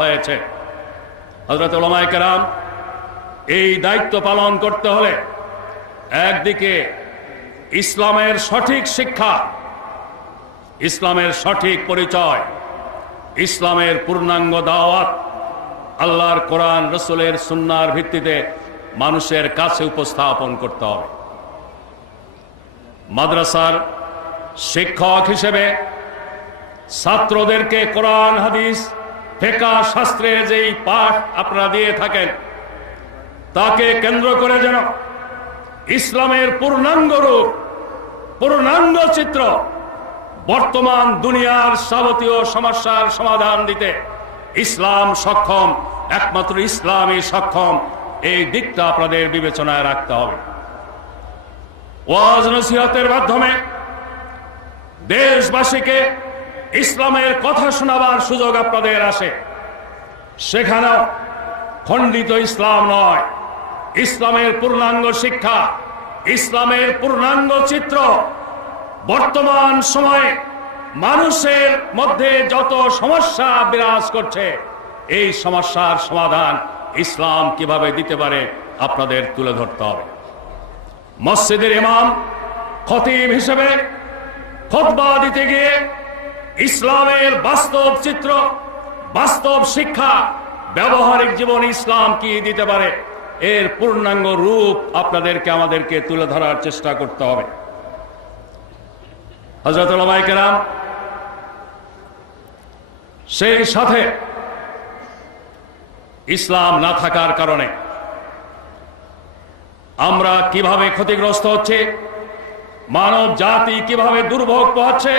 হয়েছে। হযরত উলামায়ে কেরাম এই দায়িত্ব পালন করতে হলে একদিকে ইসলামের সঠিক শিক্ষা, ইসলামের সঠিক পরিচয়, ইসলামের পূর্ণাঙ্গ দাওয়াত আল্লাহর কোরআন রাসূলের সুন্নাহর ভিত্তিতে মানুষের কাছে উপস্থাপন করতে হবে। মাদ্রাসার শিক্ষক হিসেবে ছাত্রদেরকে কোরআন হাদিস ফিকহ শাস্ত্রের যেই পাঠ আপনারা দিয়ে থাকেন তাকে কেন্দ্র করে যেন ইসলামের পূর্ণাঙ্গ রূপ, পূর্ণাঙ্গ চিত্র, বর্তমান দুনিয়ার যাবতীয় সমস্যার সমাধান দিতে ইসলাম সক্ষম, একমাত্র ইসলামই সক্ষম, এই দিকটা আপনাদের বিবেচনায় রাখতে হবে। ওয়াজ নসিহতের মাধ্যমে দেশবাসীকে ইসলামের কথা শোনাবার সুযোগ আপনাদের আসে, সেখানেও খণ্ডিত ইসলাম নয়, ইসলামের পূর্ণাঙ্গ শিক্ষা, ইসলামের পূর্ণাঙ্গ চিত্র, বর্তমান সময়ে মানুষের মধ্যে যত সমস্যা বিরাজ করছে এই সমস্যার সমাধান ইসলাম কিভাবে দিতে পারে আপনাদের তুলে ধরতে হবে। মসজিদের ইমাম খতিব হিসেবে খুতবা দিতে গিয়ে ইসলামের বাস্তব চিত্র, বাস্তব শিক্ষা, ব্যবহারিক জীবন ইসলাম কি দিতে পারে এর পূর্ণাঙ্গ রূপ আপনাদেরকে আমাদেরকে তুলে ধরার চেষ্টা করতে হবে। হযরত উলামায়ে কেরাম সেই সাথে ইসলাম না থাকার কারণে আমরা কিভাবে ক্ষতিগ্রস্ত হচ্ছে, মানব জাতি কিভাবে দুর্ভোগ পোহাচ্ছে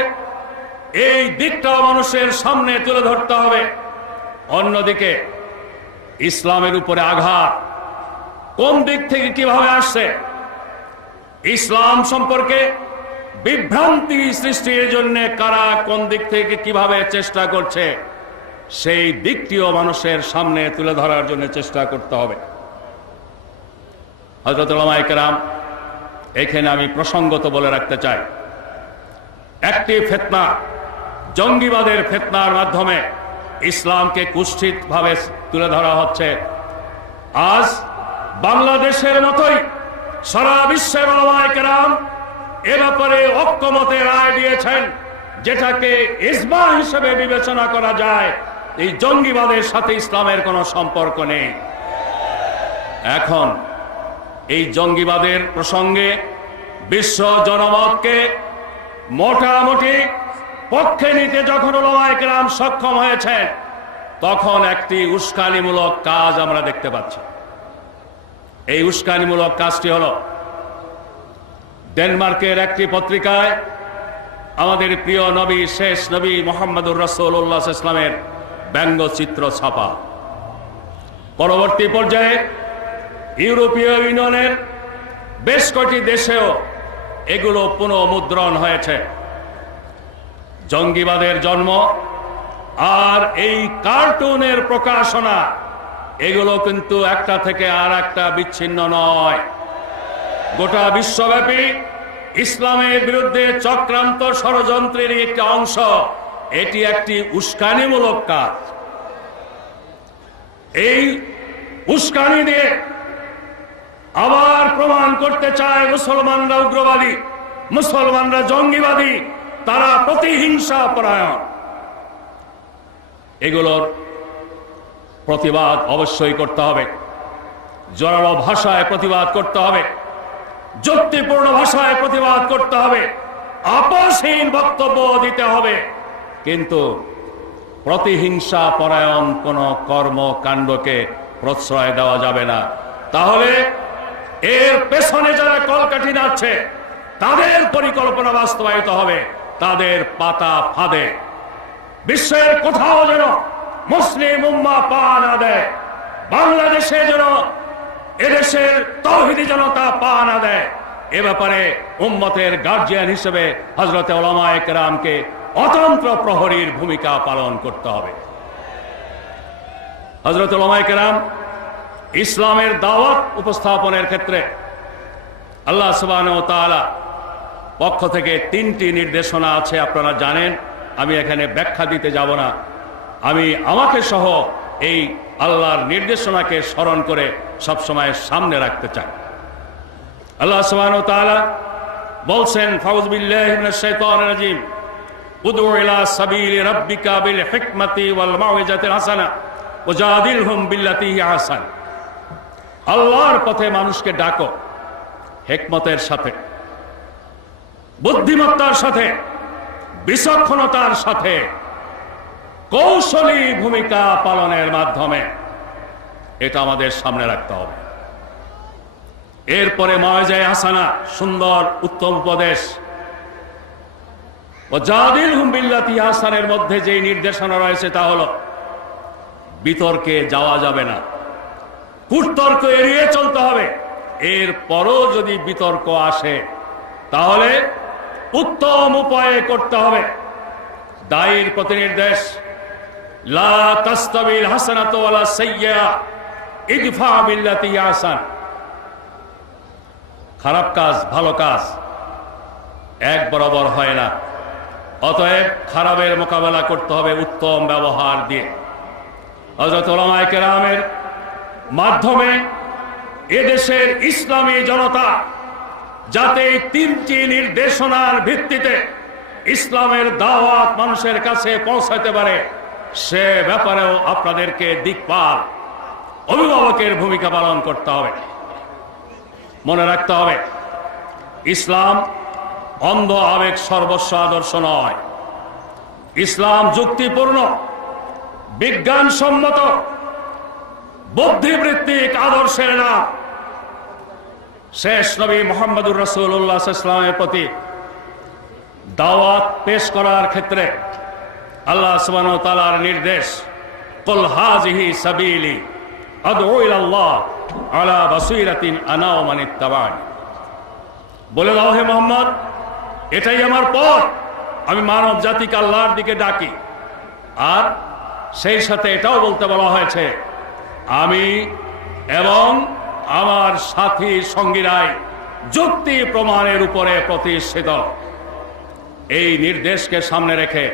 এই দিকটাও মানুষের সামনে তুলে ধরতে হবে। অন্যদিকে ইসলামের উপরে আঘাত কোন দিক থেকে কিভাবে আসছে, ইসলাম সম্পর্কে বিভ্রান্তি সৃষ্টির জন্য কারা কোন দিক থেকে কিভাবে চেষ্টা করছে সেই দিকটিও মানুষের সামনে তুলে ধরার জন্য চেষ্টা করতে হবে। হযরত উলামায়ে কেরাম এখানে আমি প্রসঙ্গত বলে রাখতে চাই, একটি ফিতনা, জঙ্গিবাদের ফিতনার মাধ্যমে ইসলামকে কুৎসিতভাবে তুলে ধরা হচ্ছে। আজ বাংলাদেশের মতোই সারা বিশ্বের উলামায়ে কেরাম এ ব্যাপারে ঐক্যমতে রায় দিয়েছেন, যেটাকে ইজমা হিসেবে বিবেচনা করা যায়। এই জঙ্গিবাদের সাথে ইসলামের কোনো সম্পর্ক নেই। এখন এই জঙ্গিবাদের প্রসঙ্গে বিশ্ব জনমতকে মোটামুটি পক্ষে নিতে যখন উলামায়ে কেরাম সক্ষম হয়েছেন তখন একটি উস্কানিমূলক কাজ আমরা দেখতে পাচ্ছি। এই উস্কানিমূলক কাজটি হলো ডেনমার্কের একটি পত্রিকায় আমাদের প্রিয় নবী, শেষ নবী মুহাম্মদুর রাসূলুল্লাহ সাল্লাল্লাহু আলাইহি ওয়াসাল্লামের ব্যঙ্গচিত্র ছাপা। পরবর্তী পর্যায়ে ইউরোপীয় ইউনিয়নের বেশ কয়েকটি দেশেও এগুলো পুনঃমুদ্রণ হয়েছে। জঙ্গিবাদের জন্ম আর এই কার্টুনের প্রকাশনা এগুলো কিন্তু একটা থেকে আর একটা বিচ্ছিন্ন নয়। গোটা বিশ্বব্যাপী ইসলামের বিরুদ্ধে চক্রান্ত ষড়যন্ত্রের একটি অংশ। এটি একটি উস্কানিমূলক কাজ। এই উস্কানি দিয়ে আবার প্রমাণ করতে চায় মুসলমানরা উগ্রবাদী, মুসলমানরা জঙ্গিবাদী, তারা প্রতিহিংসা পরায়ণ। এগুলোর প্রতিবাদ অবশ্যই করতে হবে, জোরালো ভাষায় প্রতিবাদ করতে হবে, যুক্তিপূর্ণ ভাষায় প্রতিবাদ করতে হবে, আপোষহীন বক্তব্য দিতে হবে, কিন্তু প্রতিহিংসা পরায়ণ কোন কর্মকাণ্ডকে প্রশ্রয় দেওয়া যাবে না। তাহলে এর পেছনে যারা কলকাঠি নাড়ছে তাদের পরিকল্পনা বাস্তবায়িত হবে, তাদের পাতা ফাঁদে। বিশ্বের কোথাও যেন মুসলিম উম্মাহ পা না দেয়, বাংলাদেশে যেন এদেশের তাওহীদি জনতা পা না দেয়, এ ব্যাপারে উম্মতের গার্জিয়ান হিসেবে হযরতে উলামায়ে কেরামকে অতন্ত্র প্রহরীর ভূমিকা পালন করতে হবে। হযরত উলামায়ে কেরাম ইসলামের দাওয়াত উপস্থাপনের ক্ষেত্রে আল্লাহ সুবহানাহু ওয়া তাআলা পক্ষ থেকে 3টি নির্দেশনা আছে, আপনারা জানেন। আমি এখানে ব্যাখ্যা দিতে যাব না। আমি আমাকে সহ এই আল্লাহর নির্দেশনাকে স্মরণ করে সবসময় সামনে রাখতে চায়। আল্লাহ সুবহানাহু ওয়া তাআলা বলছেন, ফাউযু বিল্লাহি মিনাশ শাইতানির রাজীম, উদউ ইলা সাবিলি রাব্বিকা বিল হিকমাতি ওয়াল মাউইজাতিল হাসানা ওয়াজাদিলহুম বিল্লাতী হিয়া আহসান। আল্লাহর পথে মানুষকে ডাকো হিকমতের সাথে, বুদ্ধিমত্তার সাথে, বিচক্ষণতার সাথে, কৌশলী ভূমিকা পালনের মাধ্যমে। এটা আমাদের সামনে রাখতে হবে। এরপরে মাওয়াইজায়ে হাসানা, সুন্দর উত্তম উপদেশ, ওয়াজাদিলহুম বিল্লাতী হিয়া আহসানের মধ্যে যে নির্দেশনা রয়েছে তা হলো বিতর্কে যাওয়া যাবে না, কুটতর্ক এড়িয়ে চলতে হবে। এরপরও যদি বিতর্ক আসে তাহলে উত্তম উপায়ে করতে হবে। দায়ীর প্রতি নির্দেশ, লা তাস্তাবিল হাসানাতু ওয়ালা সাইয়্যা ইদফা বিল্লাতী হিয়া আহসান। খারাপ কাজ ভালো কাজ এক বরাবর হয় না, অতএব খারাপের মোকাবেলা করতে হবে উত্তম ব্যবহার দিয়ে। হযরত উলামায়ে কেরামের মাধ্যমে এদেশের ইসলামী জনতা যাতে এই তিনটি নির্দেশনার ভিত্তিতে ইসলামের দাওয়াত মানুষের কাছে পৌঁছাতে পারে, সে ব্যাপারেও আপনাদেরকে দিকপাল অভিভাবকের ভূমিকা পালন করতে হবে। মনে রাখতে হবে, ইসলাম অন্ধ আবেগ সর্বস্ব আদর্শ নয়। ইসলাম যুক্তিপূর্ণ, বিজ্ঞানসম্মত, বুদ্ধিবৃত্তিক আদর্শের নাম। শেষ নবী মুহাম্মদুর রাসূলুল্লাহ সাল্লাল্লাহু আলাইহি ওয়াসাল্লামের প্রতি দাওয়াত পেশ করার ক্ষেত্রে আল্লাহ সুবহানাহু ওয়া তাআলার নির্দেশ, কুল হাযিহি সাবিলি আদউ ইলাল্লাহ আলা বাসীরাতিন আনা ওয়া মান ইত্তাবা'আনি। বলে দাও হে মুহাম্মদ, এটাই আমার পথ, আমি মানব জাতিকে আল্লাহর দিকে ডাকি। আর সেই সাথে এটাও বলতে বলা হয়েছে, আমি এবং আমার সাথী সঙ্গীরাই যুক্তি প্রমাণের উপরে প্রতিষ্ঠিত। এই নির্দেশকে সামনে রেখে,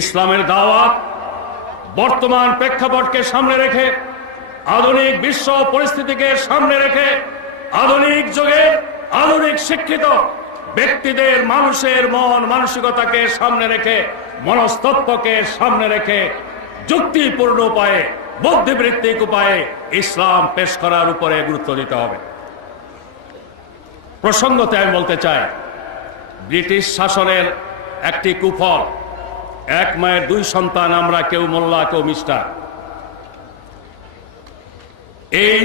ইসলামের দাওয়াত বর্তমান প্রেক্ষাপটকে সামনে রেখে, আধুনিক বিশ্ব পরিস্থিতিকে সামনে রেখে, আধুনিক যুগে আধুনিক শিক্ষিত ব্যক্তিদের মানুষের মন মানসিকতাকে সামনে রেখে, মনস্তত্ত্বকে সামনে রেখে যুক্তিপূর্ণ উপায়ে, বুদ্ধিবৃত্তিক উপায়ে ইসলাম পেশ করার উপরে গুরুত্ব দিতে হবে। প্রসঙ্গতে আমি বলতে চাই, ব্রিটিশ শাসনের একটি কুফল, এক মায়ের দুই সন্তান আমরা, কেউ মোল্লা কেউ মিস্টার। এই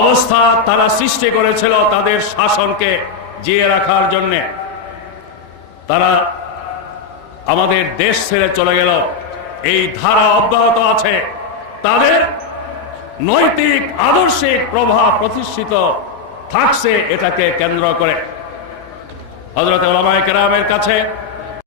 অবস্থা তারা সৃষ্টি করেছিল তাদের শাসনকে জিয়ে রাখার জন্যে। তারা আমাদের দেশ ছেড়ে চলে গেল, এই ধারা অব্যাহত আছে। তাদের নৈতিক আদর্শিক প্রভাব প্রতিষ্ঠিত থাকছে এটাকে কেন্দ্র করে। হযরত উলামায়ে কেরামের কাছে